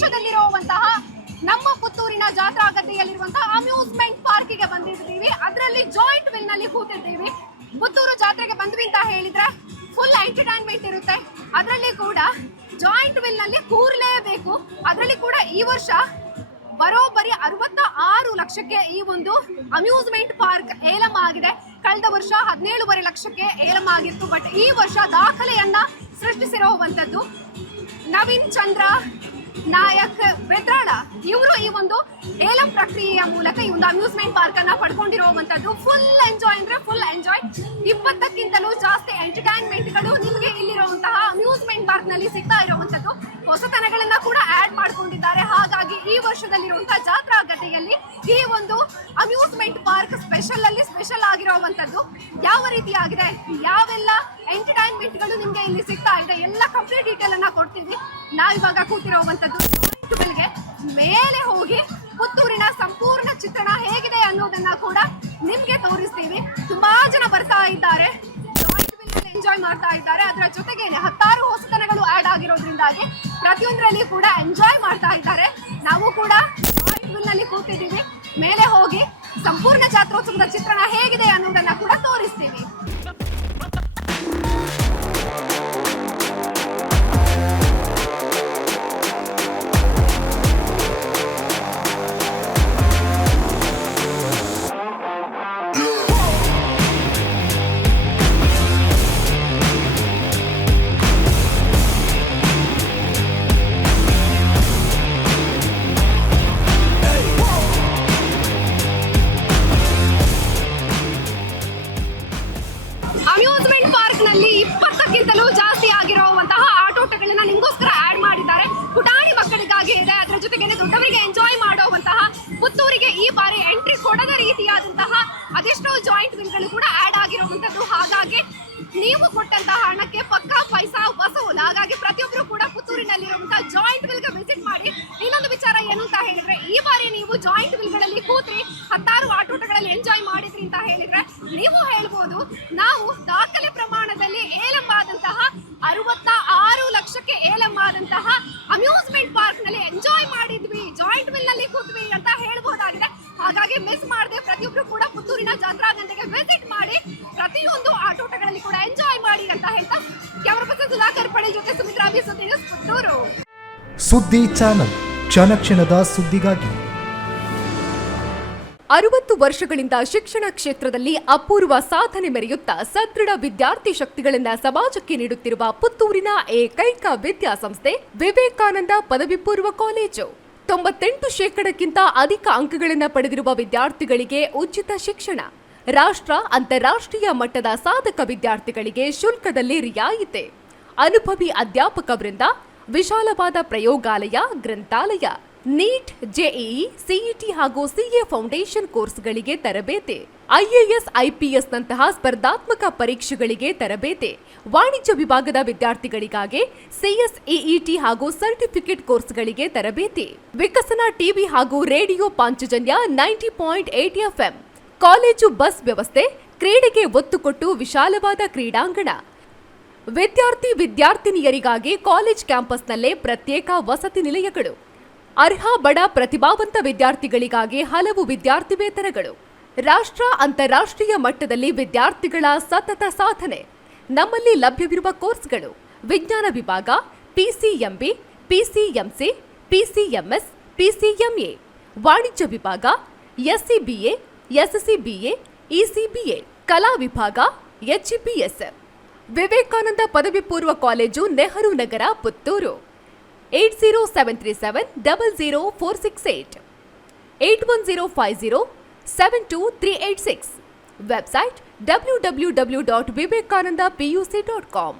ವೃಕ್ಷದಲ್ಲಿರುವಂತಹ ನಮ್ಮ ಪುತ್ತೂರಿನ ಜಾತ್ರಾ ಗದ್ದೆಯಲ್ಲಿರುವಂತಹ ಅಮ್ಯೂಸ್ಮೆಂಟ್ ಪಾರ್ಕಿಗೆ ಬಂದಿದ್ದೀವಿ. ಅದರಲ್ಲಿ ಜಾಯಿಂಟ್ ವಿಲ್ ನಲ್ಲಿ ಕೂತಿದ್ದೀವಿ. ಪುತ್ತೂರು ಜಾತ್ರೆಗೆ ಬಂದ್ವಿ ಅಂತ ಹೇಳಿದ್ರೆ ಫುಲ್ ಎಂಟರ್ಟೈನ್ಮೆಂಟ್ ಇರುತ್ತೆ. ಅದರಲ್ಲಿ ಕೂಡ ಜಾಯಿಂಟ್ ವಿಲ್ ನಲ್ಲಿ ಕೂರ್ಲೇಬೇಕು. ಅದರಲ್ಲಿ ಕೂಡ ಈ ವರ್ಷ ಬರೋಬ್ಬರಿ 66 ಲಕ್ಷಕ್ಕೆ ಈ ಒಂದು ಅಮ್ಯೂಸ್ಮೆಂಟ್ ಪಾರ್ಕ್ ಏಲಂ ಆಗಿದೆ. ಕಳೆದ ವರ್ಷ 17.5 ಲಕ್ಷಕ್ಕೆ ಏಲಂ ಆಗಿತ್ತು. ಬಟ್ ಈ ವರ್ಷ ದಾಖಲೆಯನ್ನ ಸೃಷ್ಟಿಸಿರುವಂತದ್ದು ನವೀನ್ ಚಂದ್ರ ನಾಯಕ್ ಬೆದ್ರಾಳ ಇವರು ಈ ಒಂದು ಏಲಂ ಪ್ರಕ್ರಿಯೆಯ ಮೂಲಕ ಈ ಒಂದು ಅಮ್ಯೂಸ್ಮೆಂಟ್ ಪಾರ್ಕ್ ಅನ್ನ ಪಡ್ಕೊಂಡಿರುವಂತದ್ದು. ಫುಲ್ ಎಂಜಾಯ್ ಅಂದ್ರೆ ಫುಲ್ ಎಂಜಾಯ್. 20ಕ್ಕಿಂತಲೂ ಜಾಸ್ತಿ ಎಂಟರ್ಟೈನ್ಮೆಂಟ್ ಗಳು ನಿಮಗೆ ಇಲ್ಲಿರುವಂತಹ ಅಮ್ಯೂಸ್ಮೆಂಟ್ ಪಾರ್ಕ್ ನಲ್ಲಿ ಸಿಗ್ತಾ ಇರುವಂತದ್ದು. ಹೊಸತನಗಳನ್ನ ಕೂಡ ಆಡ್ ಮಾಡ್ಕೊಂಡಿದ್ದಾರೆ. ಹಾಗಾಗಿ ಈ ವರ್ಷದಲ್ಲಿರುವಂತಹ ಜಾತ್ರಾ ಗದ್ದೆಯಲ್ಲಿ ಈ ಒಂದು ಅಮ್ಯೂಸ್ಮೆಂಟ್ ಪಾರ್ಕ್ ಸ್ಪೆಷಲ್ ಆಗಿರುವಂತದ್ದು ಯಾವ ರೀತಿ ಆಗಿದೆ, ಯಾವೆಲ್ಲ ಎಂಟರ್ಟೈನ್ಮೆಂಟ್ ಗಳು ನಿಮ್ಗೆ ಇಲ್ಲಿ ಸಿಗ್ತಾ ಇದೆ, ಎಲ್ಲ ಕಂಪ್ಲೀಟ್ ಡೀಟೇಲ್ ಅನ್ನ ಕೊಡ್ತೀವಿ. ನಾವಿವಾಗ ಕೂತಿರುವಂತದ್ದು ಮೇಲೆ ಹೋಗಿ ಪುತ್ತೂರಿನ ಸಂಪೂರ್ಣ ಚಿತ್ರಣ ಹೇಗಿದೆ ಅನ್ನೋದನ್ನ ಕೂಡ ನಿಮ್ಗೆ ತೋರಿಸ್ತೀವಿ. ತುಂಬಾ ಜನ ಬರ್ತಾ ಇದ್ದಾರೆ, ಎಂಜಾಯ್ ಮಾಡ್ತಾ ಇದ್ದಾರೆ. ಅದರ ಜೊತೆಗೆ 10 ಹೊಸತನಗಳು ಆಡ್ ಆಗಿರೋದ್ರಿಂದಾಗಿ ಪ್ರತಿಯೊಂದರಲ್ಲಿ ಕೂಡ ಎಂಜಾಯ್ ಮಾಡ್ತಾ ಇದ್ದಾರೆ. ನಾವು ಕೂಡ ಜಾಯಿಂಟ್ ವಿಲ್ ನಲ್ಲಿ ಕೂತಿದ್ದೀವಿ. ಮೇಲೆ ಹೋಗಿ ಸಂಪೂರ್ಣ ಜಾತ್ರೋತ್ಸವದ ಚಿತ್ರಣ ಹೇಗಿದೆ ಅನ್ನೋದನ್ನ ಕೂಡ ತೋರಿಸ್ತೀವಿ. ಅಮ್ಯೂಸ್ಮೆಂಟ್ ಪಾರ್ಕ್ ನಲ್ಲಿ 20ಕ್ಕಿಂತಲೂ ಜಾಸ್ತಿ ಆಗಿರುವಂತಹ ಆಟೋಟಗಳನ್ನ ನಿಮಗೋಸ್ಕರ ಆಡ್ ಮಾಡಿದ್ದಾರೆ. ಪುಟಾಣಿ ಮಕ್ಕಳಿಗಾಗಿ ಇದೆ. ಅದರ ಜೊತೆಗೆ ದೊಡ್ಡವರಿಗೆ ಎಂಜಾಯ್ ಮಾಡುವಂತಹ ಪುತ್ತೂರಿಗೆ ಈ ಬಾರಿ ಎಂಟ್ರಿ ಕೊಡದ ರೀತಿಯಾದಂತಹ ಅದೆಷ್ಟೋ ಜಾಯಿಂಟ್ ವಿಲ್ಗಳು ಕೂಡ ಆಡ್ ಆಗಿರುವಂತದ್ದು. ಹಾಗಾಗಿ ನೀವು ಕೊಟ್ಟಂತಹ ಹಣಕ್ಕೆ ಪಕ್ಕಾ ಪೈಸಾ ವಸೂಲ್. ಹಾಗಾಗಿ ಪ್ರತಿಯೊಬ್ಬರು ಕೂಡ ಪುತ್ತೂರಿನಲ್ಲಿರುವಂತಹ ಜಾಯಿಂಟ್ ವಿಲ್ಗೆ ವಿಸಿಟ್ ಮಾಡಿ. ಇನ್ನೊಂದು ವಿಚಾರ ಏನು ಅಂತ ಹೇಳಿದ್ರೆ, ಈ ಬಾರಿ ನೀವು ಜಾಯಿಂಟ್ ವಿಲ್ಗಳಲ್ಲಿ ಕೂತ್ರಿ 16 ಆಟೋಟಗಳಲ್ಲಿ ಎಂಜಾಯ್ ಮಾಡಿದ್ರಿ ಅಂತ ಹೇಳಿದ್ರೆ ನೀವು ಹೇಳ್ಬೋದು, ನಾವು ದಾಖಲೆ ಪ್ರಮಾಣದಲ್ಲಿ ಏಲಂ ಆದಂತಹ 66 ಲಕ್ಷಕ್ಕೆ ಏಲಂ ಆದಂತಹ ಅಮ್ಯೂಸ್ಮೆಂಟ್ ಪಾರ್ಕ್ ನಲ್ಲಿ ಎಂಜಾಯ್ ಮಾಡಿದ್ವಿ, ಜಾಯಿಂಟ್ ವಿಲ್ ನಲ್ಲಿ ಕೂತ್ವಿ ಅಂತ ಹೇಳ್ಬೋದಾಗಿದೆ. ಹಾಗಾಗಿ ಮಿಸ್ ಮಾಡದೆ ಪ್ರತಿಯೊಬ್ರು ಕೂಡ ಪುತ್ತೂರಿನ ಜಾತ್ರಾ ಗದ್ದೆಗೆ ವಿಸಿಟ್ ಮಾಡಿ ಪ್ರತಿಯೊಂದು ಆಟೋಟಗಳಲ್ಲಿ ಕೂಡ ಎಂಜಾಯ್ ಮಾಡಿ ಅಂತ ಹೇಳ್ತಾ ಕ್ಯಾಮರಾ ಪರ್ಸನ್ ಸುಧಾಕರ್ ಪಡೆ ಜೊತೆ ಸುಮಿತ್ರಾ ಬಿ ಸುದ್ದಿ ನ್ಯೂಸ್ ಪುತ್ತೂರು. ಸುದ್ದಿ ಚಾನಲ್ ಕ್ಷಣ ಕ್ಷಣದ ಸುದ್ದಿಗಾಗಿ. 60 ವರ್ಷಗಳಿಂದ ಶಿಕ್ಷಣ ಕ್ಷೇತ್ರದಲ್ಲಿ ಅಪೂರ್ವ ಸಾಧನೆ ಮೆರೆಯುತ್ತಾ ಸದೃಢ ವಿದ್ಯಾರ್ಥಿ ಶಕ್ತಿಗಳನ್ನು ಸಮಾಜಕ್ಕೆ ನೀಡುತ್ತಿರುವ ಪುತ್ತೂರಿನ ಏಕೈಕ ವಿದ್ಯಾಸಂಸ್ಥೆ ವಿವೇಕಾನಂದ ಪದವಿ ಪೂರ್ವ ಕಾಲೇಜು. 98% ಅಧಿಕ ಅಂಕಗಳನ್ನು ಪಡೆದಿರುವ ವಿದ್ಯಾರ್ಥಿಗಳಿಗೆ ಉಚಿತ ಶಿಕ್ಷಣ, ರಾಷ್ಟ್ರ ಅಂತಾರಾಷ್ಟ್ರೀಯ ಮಟ್ಟದ ಸಾಧಕ ವಿದ್ಯಾರ್ಥಿಗಳಿಗೆ ಶುಲ್ಕದಲ್ಲಿ ರಿಯಾಯಿತಿ, ಅನುಭವಿ ಅಧ್ಯಾಪಕ ವೃಂದ, ವಿಶಾಲವಾದ ಪ್ರಯೋಗಾಲಯ, ಗ್ರಂಥಾಲಯ, ನೀಟ್, ಜೆಇಇ, ಸಿಇಟಿ ಹಾಗೂ ಸಿಎ ಫೌಂಡೇಶನ್ ಕೋರ್ಸ್ಗಳಿಗೆ ತರಬೇತಿ, ಐಎಎಸ್, ಐಪಿಎಸ್ ನಂತಹ ಸ್ಪರ್ಧಾತ್ಮಕ ಪರೀಕ್ಷೆಗಳಿಗೆ ತರಬೇತಿ, ವಾಣಿಜ್ಯ ವಿಭಾಗದ ವಿದ್ಯಾರ್ಥಿಗಳಿಗಾಗಿ ಸಿಎಸ್ಇಇಟಿ ಹಾಗೂ ಸರ್ಟಿಫಿಕೇಟ್ ಕೋರ್ಸ್ಗಳಿಗೆ ತರಬೇತಿ, ವಿಕಸನ ಟಿವಿ ಹಾಗೂ radio Panchajanya 90.8 FM, college bus ವ್ಯವಸ್ಥೆ, ಕ್ರೀಡೆಗೆ ಒತ್ತು ಕೊಟ್ಟು ವಿಶಾಲವಾದ ಕ್ರೀಡಾಂಗಣ, ವಿದ್ಯಾರ್ಥಿನಿಯರಿಗಾಗಿ ಕಾಲೇಜ್ ಕ್ಯಾಂಪಸ್ನಲ್ಲೇ ಪ್ರತ್ಯೇಕ ವಸತಿ ನಿಲಯಗಳು, ಅರ್ಹ ಬಡ ಪ್ರತಿಭಾವಂತ ವಿದ್ಯಾರ್ಥಿಗಳಿಗಾಗಿ ಹಲವು ವಿದ್ಯಾರ್ಥಿ ವೇತನಗಳು, ರಾಷ್ಟ್ರ ಅಂತಾರಾಷ್ಟ್ರೀಯ ಮಟ್ಟದಲ್ಲಿ ವಿದ್ಯಾರ್ಥಿಗಳ ಸತತ ಸಾಧನೆ. ನಮ್ಮಲ್ಲಿ ಲಭ್ಯವಿರುವ ಕೋರ್ಸ್ಗಳು: ವಿಜ್ಞಾನ ವಿಭಾಗ, ಪಿಸಿಎಂಬಿ, ಪಿಸಿಎಂಸಿ, ಪಿಸಿಎಂಎಸ್, ಪಿಸಿಎಂಎ, ವಾಣಿಜ್ಯ ವಿಭಾಗ, ಎಸ್ಸಿಬಿಎ, ಎಸ್ಸಿಬಿಎ, ಇಸಿಬಿಎ, ಕಲಾ ವಿಭಾಗ, ಎಚ್ಇಪಿಎಸ್. ವಿವೇಕಾನಂದ ಪದವಿ ಪೂರ್ವ college, Nehru Nagar, Puttur. 8073700468, 8105072386. Website www.vivekanandapuc.com.